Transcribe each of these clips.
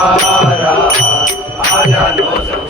सहारा आया नो सब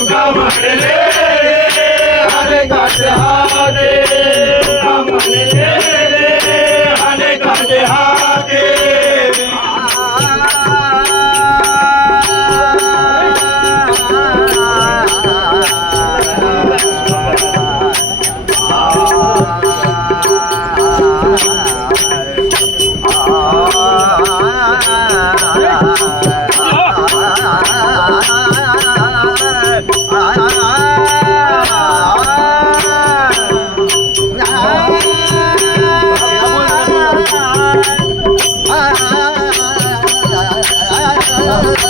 हरे काटे हरे हरे काटे हरे 아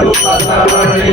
वाळू कातणे